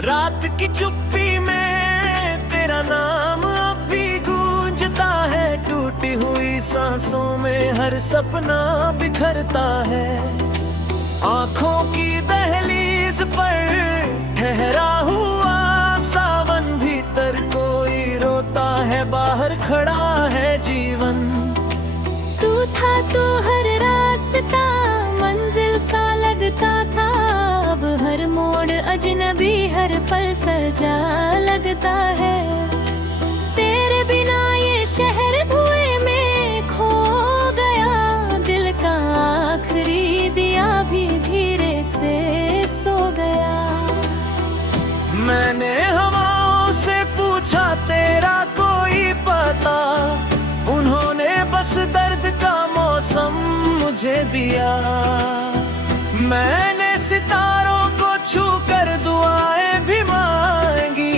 रात की चुप्पी में तेरा नाम अब भी गूंजता है। टूटी हुई सांसों में हर सपना बिखरता है। आंखों की दहलीज पर ठहरा हुआ सावन, भीतर कोई रोता है, बाहर खड़ा है जीवन। तू था तो हर रास्ता मंजिल सा लगता था, अब हर मोड़ अजनबी, हर पल सजा लगता है। तेरे बिना ये शहर धुएं में खो गया, दिल का आखिरी दिया भी धीरे से सो गया। मैंने हवाओं से पूछा तेरा कोई पता, उन्होंने बस दर्द का मौसम मुझे दिया। मैंने सितारों को छू कर दुआएं भी मांगी,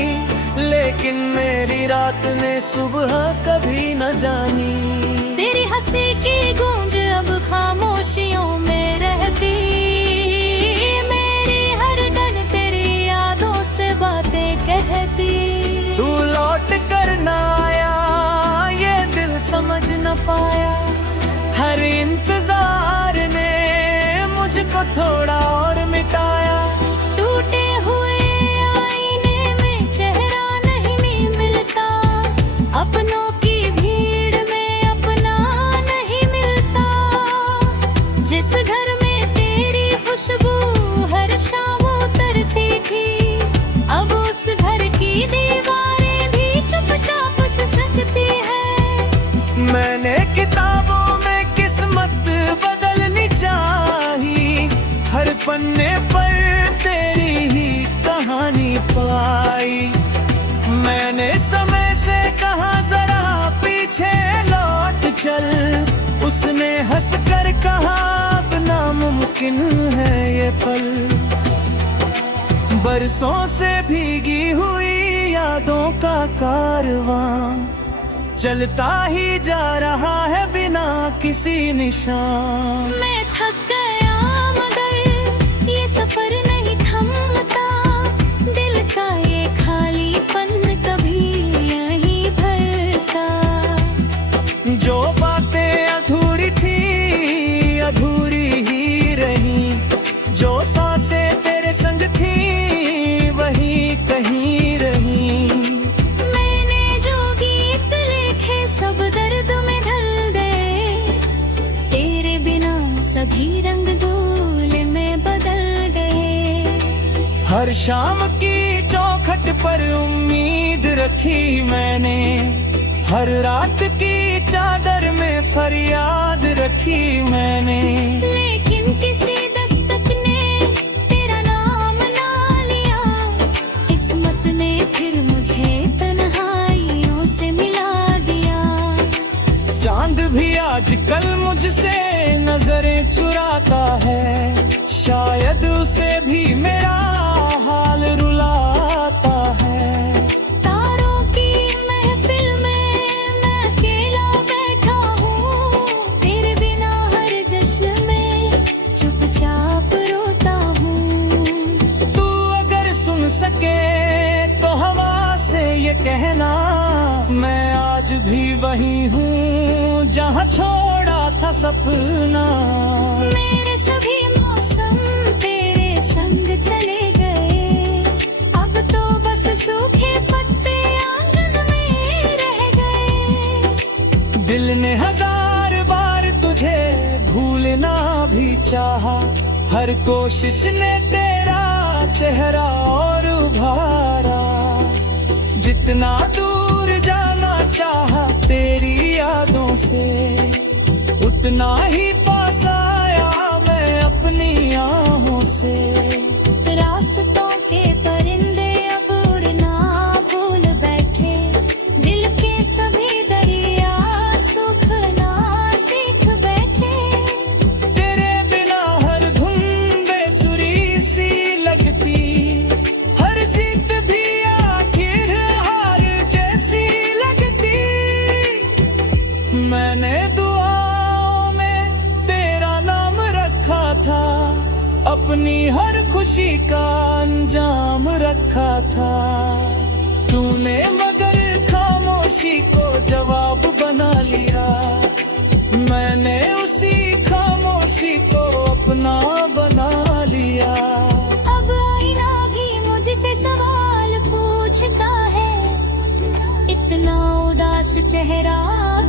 लेकिन मेरी रात ने सुबह कभी न जानी। तेरी हंसी की गूंज अब खामोशियों में रहती, मेरी हर डन तेरी यादों से बातें कहती। तू लौट कर न आया, ये दिल समझ न पाया। हर इंतजार ने मुझको थोड़ा और मिटाया। टूटे हुए आईने में चेहरा नहीं मिलता, अपनों की भीड़ में अपना नहीं मिलता। जिस घर में तेरी खुशबू हर शाम उतरती थी, अब उस घर की दीवारें भी चुपचाप से सकती है। मैंने किताबों में किस्मत बदलनी चाही, हर पन्ने पर तेरी ही कहानी पाई। मैंने समय से कहा जरा पीछे लौट चल, उसने हंसकर कहा अब नामुमकिन है ये पल। बरसों से भीगी हुई यादों का कारवां चलता ही जा रहा है बिना किसी निशान। मैं थक गया मगर ये सफर नहीं थमता, दिल का ये खालीपन कभी यहीं भरता। जो बातें अधूरी थी अधूरी ही रही, जो सांसें तेरे संग थी वही कहीं रही। सब दर्द में ढल गए, तेरे बिना सभी रंग धूल में बदल गए। हर शाम की चौखट पर उम्मीद रखी मैंने, हर रात की चादर में फरियाद रखी मैंने। लेकिन किसी दस्तक ने तेरा नाम ना लिया, किस्मत ने फिर मुझे तन्हाइयों से मिला। चांद भी आजकल मुझसे नजरें चुराता है, शायद उसे भी मेरा हाल रुलाता है। तारों की महफिल में मैं अकेला बैठा हूँ, तेरे बिना हर जश्न में चुपचाप रोता हूँ। तू अगर सुन सके तो हवा से ये कहना, मैं आज भी वही हूँ जहाँ छोड़ा था सपना। मेरे सभी मौसम तेरे संग चले गए, अब तो बस सूखे पत्ते आंगन में रह गए। दिल ने हजार बार तुझे भूलना भी चाहा, हर कोशिश ने तेरा चेहरा और उभारा। जितना दूर जाना चाहा तेरी यादों से, उतना ही पास आया मैं अपनी आहों से। रास्तों के परिंदे अब उड़ना भूल बैठे, दिल के सभी दरिया सूखना सीख बैठे। तेरे बिना हर धुन बेसुरी सी लगती, हर जीत भी आखिर हार जैसी लगती। मैंने दुआओं में तेरा नाम रखा था, अपनी हर खुशी का अंजाम रखा था तूने, मगर खामोशी को जवाब बना लिया। मैंने उसी खामोशी को अपना बना लिया। अब आईना भी मुझसे सवाल पूछता है, इतना उदास चेहरा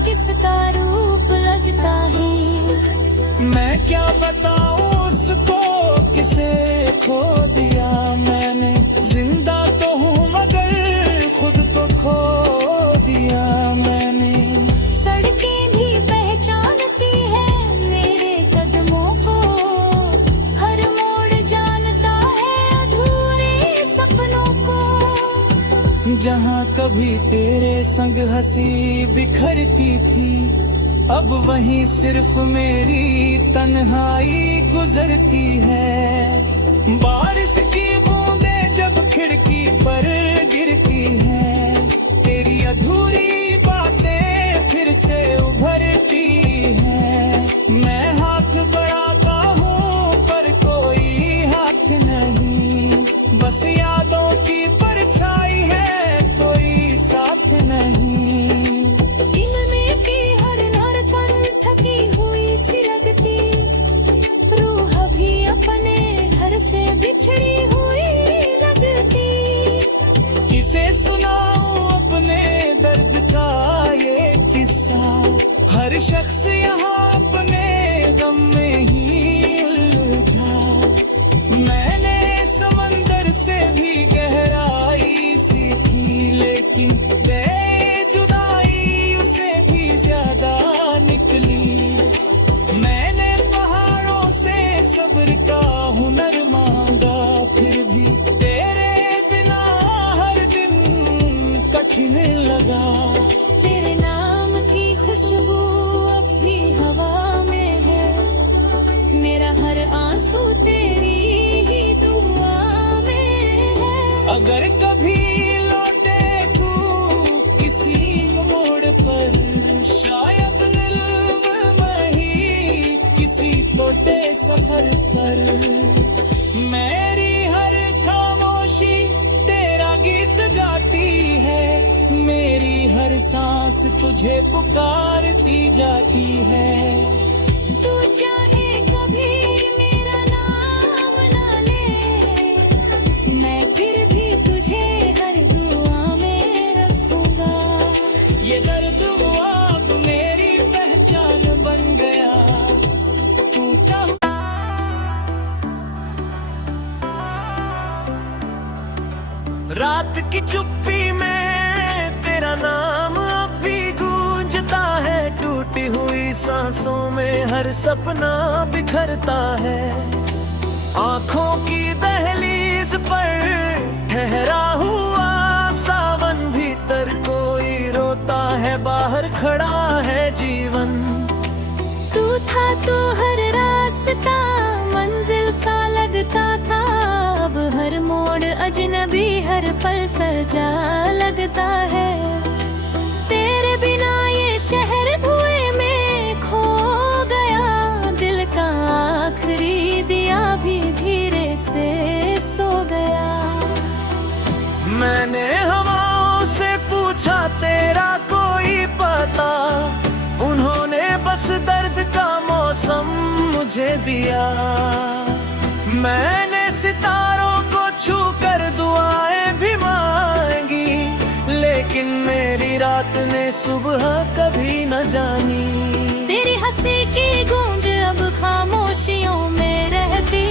किसका रूप लगता है। मैं क्या बताऊं उसको किसे खो दिया मैंने, जिंदा तो हूँ मगर खुद को खो दिया मैंने। सड़कें भी पहचानती है मेरे कदमों को, हर मोड़ जानता है अधूरे सपनों को। जहाँ कभी तेरे संग हंसी बिखरती थी, अब वहीं सिर्फ मेरी तन्हाई गुजरती है। बारिश की बूंदें जब खिड़की पर गिरती हैं, तेरी अधूरी बातें फिर से उभरती हैं। मैं हाथ बढ़ाता हूँ पर कोई हाथ नहीं, बस यादों की परछाई है कोई साथ नहीं। से बिछड़ी हुई लगती, किसे सुनाऊं अपने दर्द का ये किस्सा, हर शख्स यहाँ अपने गम में ही उलझा। मैंने समंदर से भी गहराई सीखी, लेकिन बेजुदाई उसे भी ज्यादा निकली। मैंने पहाड़ों से सब्र का हुनर मांगा, फिर भी तेरे बिना हर दिन कठिन लगा। तेरे नाम की खुशबू अब भी हवा में है, मेरा हर आंसू तेरी ही दुआ में है। अगर कभी लौटे तू किसी मोड़ पर, शायद दिल में ही किसी छोटे सफर पर, मेरी हर खामोशी तेरा गीत गाती है, मेरी हर सांस तुझे पुकारती जाती है। तू चाहे कभी मेरा नाम ना ले, मैं फिर भी तुझे हर दुआ में रखूंगा। ये दर्द अब मेरी पहचान बन गया, टूटा। रात की चुप्पी में तेरा नाम अब भी गूंजता है, टूटी हुई सांसों में हर सपना बिखरता है। आंखों की दहलीज पर ठहरा हुआ सावन, भीतर कोई रोता है, बाहर खड़ा है जीवन। तू था तो हर रास्ता मंजिल सा लगता था, अब हर मोड़ अजनबी, हर पल सजा लगता है। तेरे बिना ये शहर धुएं में खो गया, दिल का आखिरी दिया भी धीरे से सो गया। मैंने हवाओं से पूछा तेरा कोई पता, उन्होंने बस दर्द का मौसम मुझे दिया। मैंने सितारों को छू कर दुआएं भी मांगी, लेकिन मेरी रात ने सुबह कभी न जानी। तेरी हंसी की गूंज अब खामोशियों में रहती,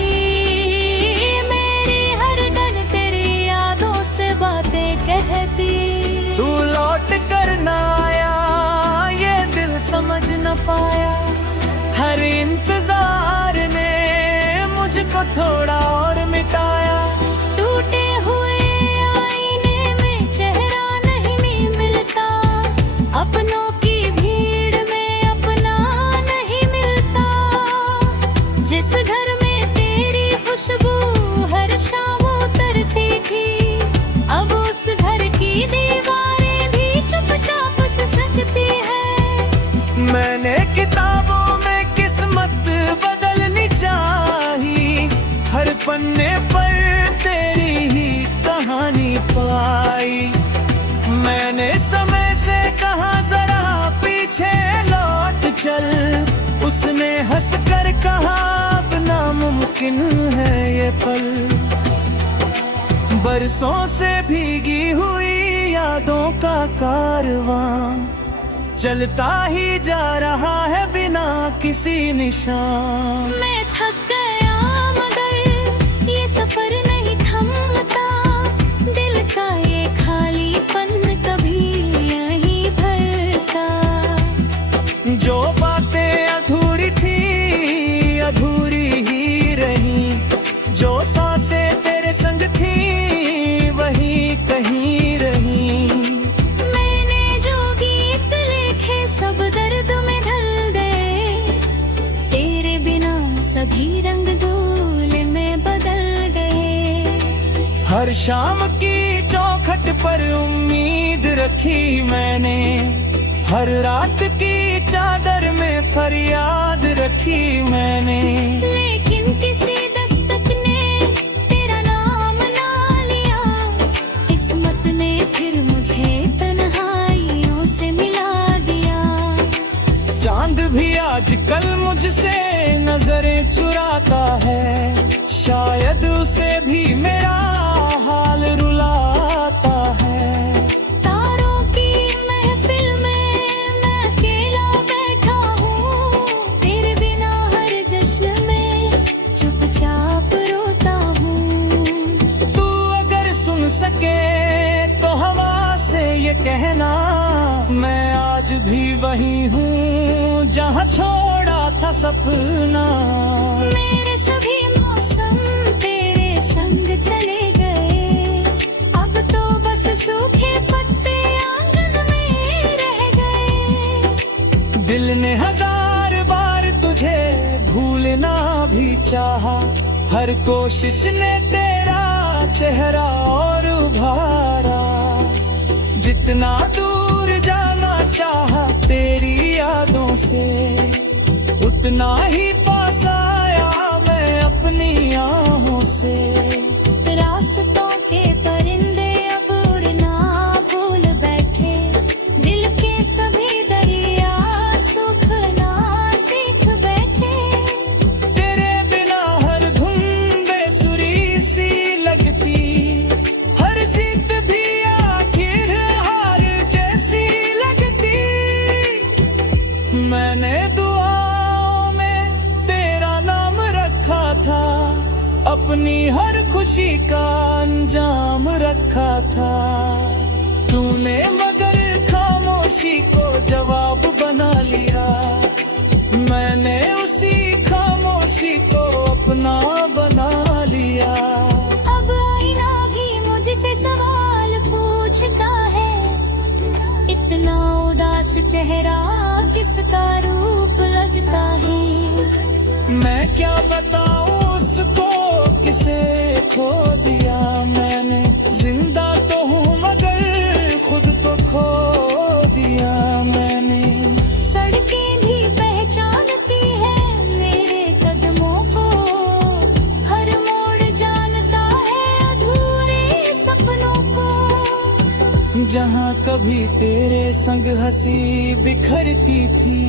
मेरी हर डन तेरी यादों से बातें कहती। तू लौट कर न आया, ये दिल समझ न पाया, हर इंतजार ने मुझको थोड़ा और मिटाया। टूटे हुए आईने में चेहरा नहीं मिलता, अपनों की भीड़ में अपना नहीं मिलता। जिस घर में तेरी खुशबू हर शाम उतरती थी, अब उस घर की दीवारें भी चुपचाप से सकती है। मैंने किताबों में किस्मत बदलनी चाही, हर पन्ने पर तेरी ही कहानी पाई। मैंने समय से कहा जरा पीछे लौट चल, उसने हंसकर कहा अब नामुमकिन है ये पल। बरसों से भीगी हुई यादों का कारवां चलता ही जा रहा है बिना किसी निशान। मैं थक गया मगर ये सफर नहीं थमता, दिल का ये खालीपन कभी यहीं भरता। जो बातें अधूरी थी अधूरी ही रही, जो सांसें तेरे संग थी वही कहीं रही। मैंने जो गीत लिखे सब दर्द में ढल गए, तेरे बिना सभी रंग धूल में बदल गए। हर शाम की चौखट पर उम्मीद रखी मैंने, हर रात की चादर में फरियाद रखी मैंने। लेकिन किसी दस्तक ने तेरा नाम ना लिया, किस्मत ने फिर मुझे तन्हाइयों से मिला दिया। चांद भी आजकल मुझसे नजरें चुराता है, शायद उसे भी मेरा हाल रुलाता है। तारों की महफिल में मैं अकेला बैठा हूँ, तेरे बिना हर जश्न में चुपचाप रोता हूँ। तू अगर सुन सके तो हवा से ये कहना, मैं आज भी वही हूँ जहाँ छोड़ा था सपना। मेरे सभी मौसम तेरे संग चले गए, अब तो बस सूखे पत्ते आंगन में रह गए। दिल ने हजार बार तुझे भूलना भी चाहा, हर कोशिश ने तेरा चेहरा और उभारा। जितना दूर जाना चाहा तेरी यादों से, उतना ही पास आया मैं अपनी आहों से। रास्तों के परिंदे अब उड़ना भूल बैठे, दिल के सभी दरिया सूखना सीख बैठे। तेरे बिना हर धुन बेसुरी सी लगती, हर जीत भी आखिर हार जैसी लगती। मैंने दुआओं में तेरा नाम रखा था, अपनी हर खुशी का अंजाम रखा था। तूने मगर खामोशी को जवाब बना लिया, मैंने उसी खामोशी को अपना बना लिया। अब आईना भी मुझसे सवाल पूछता है, इतना उदास चेहरा किसका रूप लगता है। मैं क्या बताऊं उसको किसे खो दिया मैंने, जिंदा तो हूँ मगर खुद को खो दिया मैंने। सड़कें भी पहचानती है मेरे कदमों को, हर मोड़ जानता है अधूरे सपनों को। जहाँ कभी तेरे संग हंसी बिखरती थी,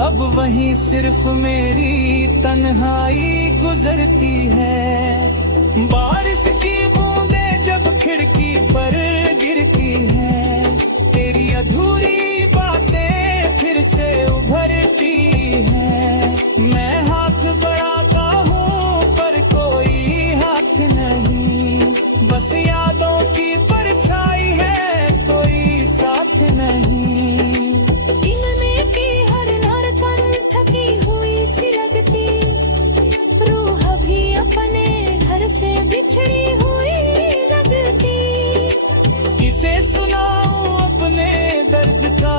अब वहीं सिर्फ मेरी तन्हाई गुजरती है। बारिश की बूंदें जब खिड़की पर गिरती हैं, तेरी अधूरी बातें फिर से उभरती हैं। मैं हाथ बढ़ाता हूँ पर कोई हाथ नहीं, बस यादों की परछाई है कोई साथ नहीं। दिल में की हर धड़कन थकी हुई सी लगती, रूह भी अपने घर से बिछड़ी हुई लगती। किसे सुनाऊं अपने दर्द का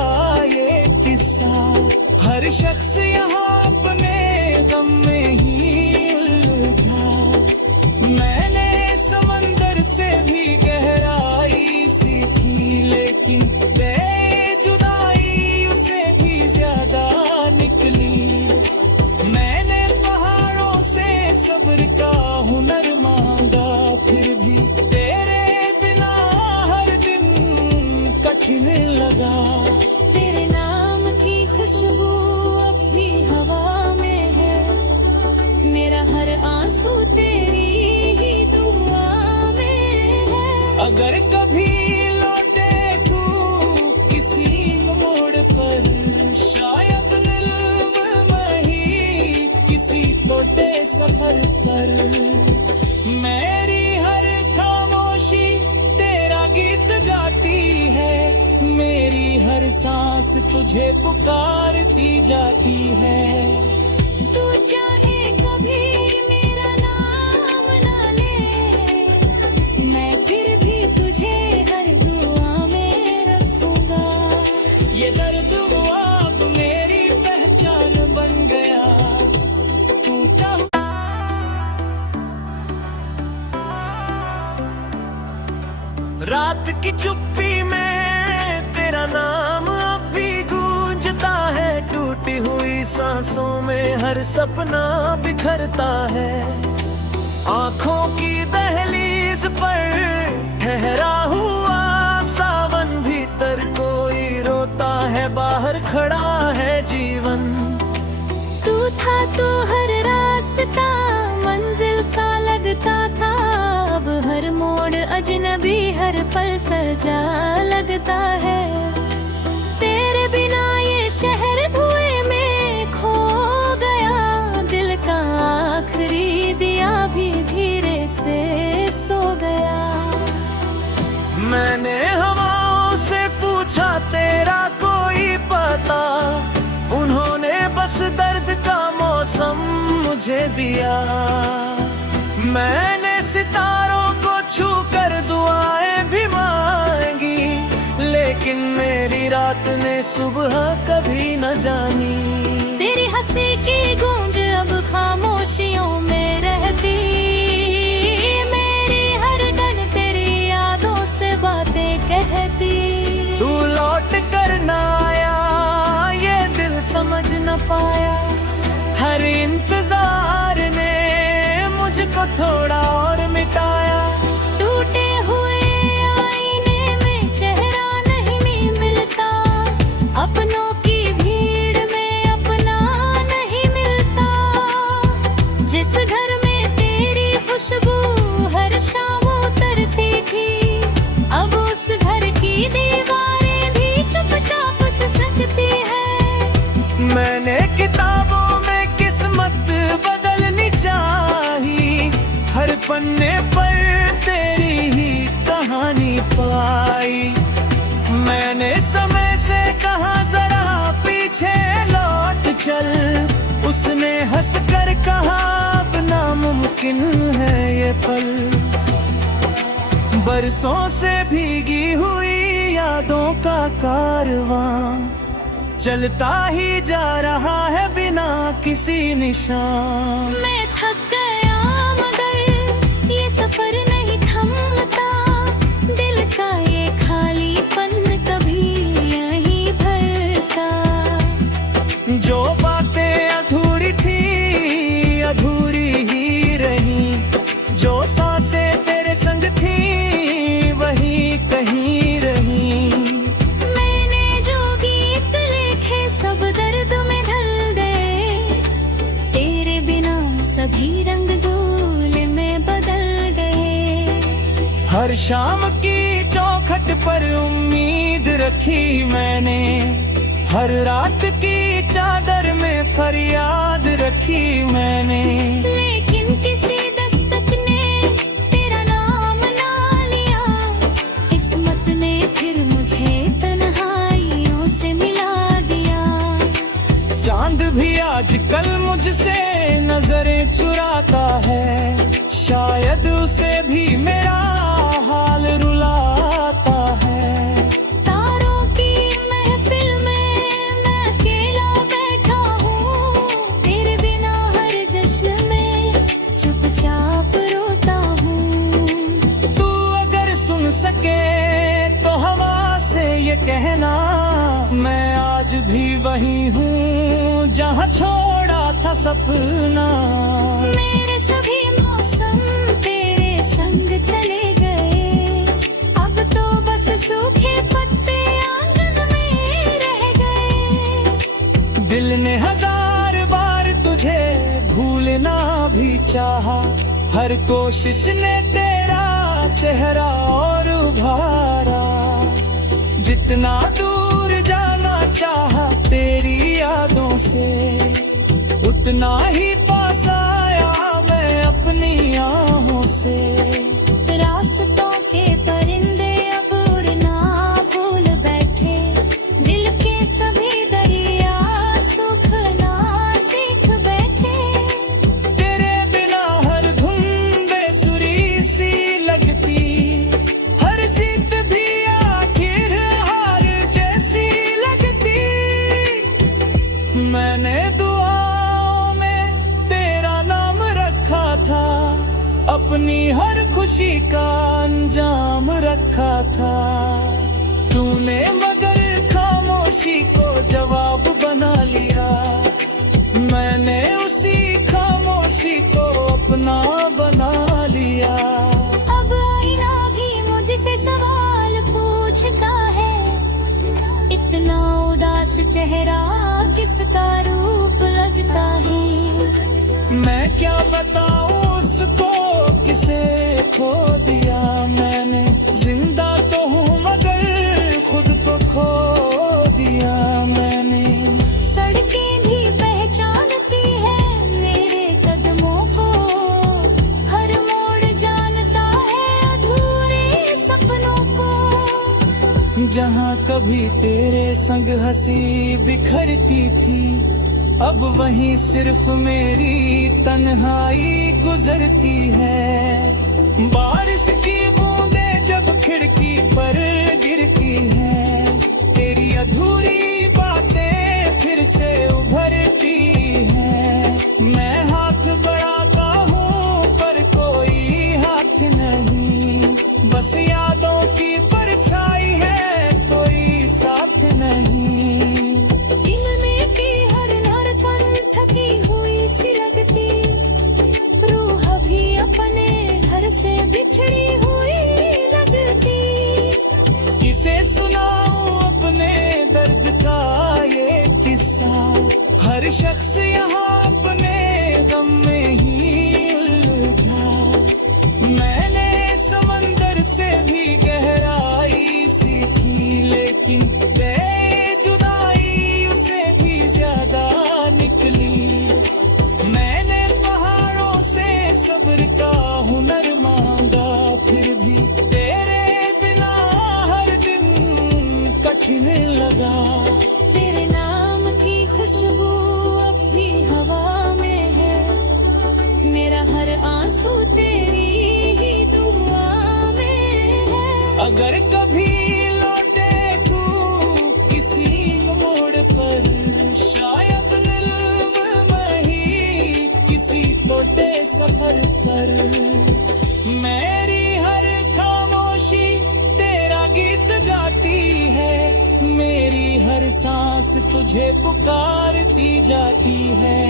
मेरा हर आंसू तेरी ही दुआ में है। अगर कभी लौटे तू किसी मोड़ पर, शायद दिल में ही किसी छोटे सफर पर, मेरी हर खामोशी तेरा गीत गाती है, मेरी हर सांस तुझे पुकारती जाती है। तू चाहे कभी मेरा नाम ना ले, मैं फिर भी तुझे हर दुआ में रखूंगा। ये दर्द अब मेरी पहचान बन गया, टूटा रात की चुप्पी में तेरा नाम अब भी गूंजता है, टूटी हुई सांसों में हर सपना बिखरता है। आंखों की दहलीज पर ठहरा हुआ सावन, भीतर कोई रोता है, बाहर खड़ा है जीवन। तू था तो हर रास्ता मंजिल सा लगता था, अब हर मोड़ अजनबी, हर पल सजा लगता है। तेरे बिना ये शहर धुएं में खो गया, दिल का आखिरी दिया भी धीरे से सो गया। मैंने हवाओं से पूछा तेरा कोई पता, उन्होंने बस दर्द का मौसम मुझे दिया। मैंने सितारों को छू कर दुआएं भी मांगी, लेकिन मेरी रात ने सुबह कभी न जानी। तेरी हंसी की गूंज अब खामोशियों में रहती, मेरी हर डन तेरी यादों से बातें कहती। तू लौट कर न आया, ये दिल समझ न पाया, हर इंतजार ने मुझको थोड़ा और मिटाया। टूटे हुए आईने में चेहरा नहीं मिलता, अपनों की भीड़ में अपना नहीं मिलता। जिस घर में तेरी खुशबू हर शाम उतरती थी, अब उस घर की दीवारें भी चुपचाप से सकती है। मैंने किताबों में किस्मत बदलनी चाही, हर पन्ने पर तेरी ही कहानी पाई। मैंने समय से कहा जरा पीछे लौट चल, उसने हंस कर कहा अब नामुमकिन है ये पल। बरसों से भीगी हुई यादों का कारवां चलता ही जा रहा है बिना किसी निशान। मैं थक गया मगर ये सफर नहीं थमता, दिल का ये खालीपन कभी नहीं भरता। जो बातें अधूरी थी अधूरी ही रही, जो सांसें तेरे संग थी वही कहीं रही। सब दर्द में ढल गए, तेरे बिना सभी रंग धूल में बदल गए। हर शाम की चौखट पर उम्मीद रखी मैंने, हर रात की चादर में फरियाद रखी मैंने। लेकिन किसी दस्तक ने तेरा नाम ना लिया, किस्मत ने फिर मुझे तन्हाइयों से मिला। चांद भी आजकल मुझसे नजरें चुराता है, शायद उसे भी मेरा हाल रुलाता है। तारों की महफिल में मैं अकेला बैठा हूँ, तेरे बिना हर जश्न में चुपचाप रोता हूँ। तू अगर सुन सके तो हवा से ये कहना, मैं आज भी वही हूँ जहाँ छोड़ा था सपना। मेरे सभी मौसम तेरे संग चले गए, अब तो बस सूखे पत्ते आंगन में रह गए। दिल ने हजार बार तुझे भूल बिना भी चाहा, हर कोशिश ने तेरा चेहरा और उभारा। जितना दूर जाना चाहा तेरी यादों से, उतना ही पास आया मैं अपनी आहों से। रास्तों के परिंदे अब उड़ना भूल बैठे, दिल के सभी दरिया सूखना सीख बैठे। तेरे बिना हर धुन बेसुरी सी लगती, हर जीत भी आखिर हार जैसी लगती। मैंने दुआओं में तेरा नाम रखा था, अपनी हर खुशी का अंजाम रखा था। तूने मगर खामोशी को जवाब बना लिया, मैंने उसी खामोशी को अपना बना लिया। अब आईना भी मुझसे सवाल पूछता है, इतना उदास चेहरा किसका रूप लगता है। मैं क्या बताऊं उसको किसे खो दिया मैंने, जिंदा तो हूँ मगर खुद को खो दिया मैंने। सड़कें भी पहचानती है मेरे कदमों को, हर मोड़ जानता है अधूरे सपनों को। जहाँ कभी तेरे संग हंसी बिखरती थी, अब वहीं सिर्फ मेरी तन्हाई गुजरती है। बारिश की बूंदें जब खिड़की पर गिरती हैं, तेरी अधूरी बातें फिर से उभरती हैं। मैं हाथ बढ़ाता हूँ पर कोई हाथ नहीं, बस यादों की परछाई है कोई साथ नहीं। से बिछड़ी हुई लगती, किसे सुनाऊं अपने दर्द का ये किस्सा। हर शख्स यहाँ अपने गम में ही उलझा। मैंने समंदर से भी गहराई सीखी, लेकिन बेजुदाई उसे भी ज्यादा निकली। मैंने पहाड़ों से सब्र का हुनर मांगा, फिर भी तेरे बिना हर दिन कठिन लगा। तेरे नाम की खुशबू अब भी हवा में है, मेरा हर आंसू तेरी ही दुआ में है। अगर कभी लौटे तू किसी मोड़ पर, शायद दिल में ही किसी छोटे सफर पर। मेरी हर खामोशी तेरा गीत गाती है, मेरी हर सांस तुझे पुकारती जाती है।